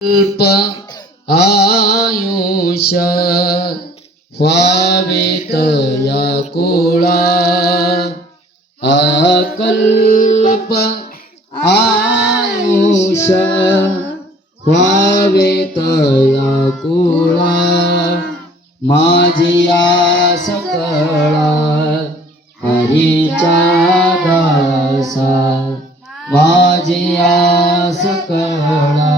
अल्प आयुष्य व्हावेत या कुळा, अकल्प आयुष्य व्हावेत या कुळा, माझी आस कळा हरीच्या दासा, माझी आस कळा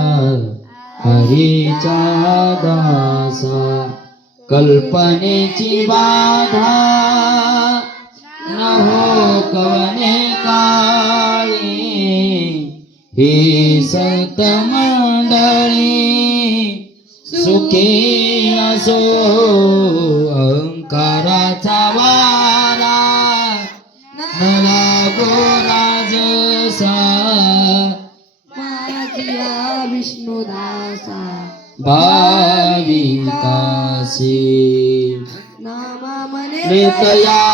हरीच्या दासा, कल्पनेची बाधा न हो कवने काळी, ही संत मंडळी सुखी असो, अहंकाराचा वारा न लागो राजसा, माझिया विष्णुदासा भाविकासी नामा मने नितया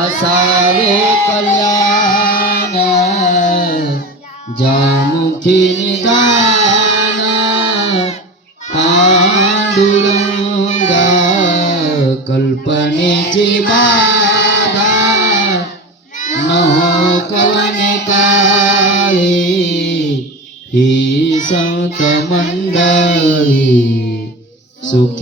असावे कल्याण, जामुखी निदान पांडुरंगा, कल्पनेची बाधा न हो कवने काळी, ही संत मंडळी सुखी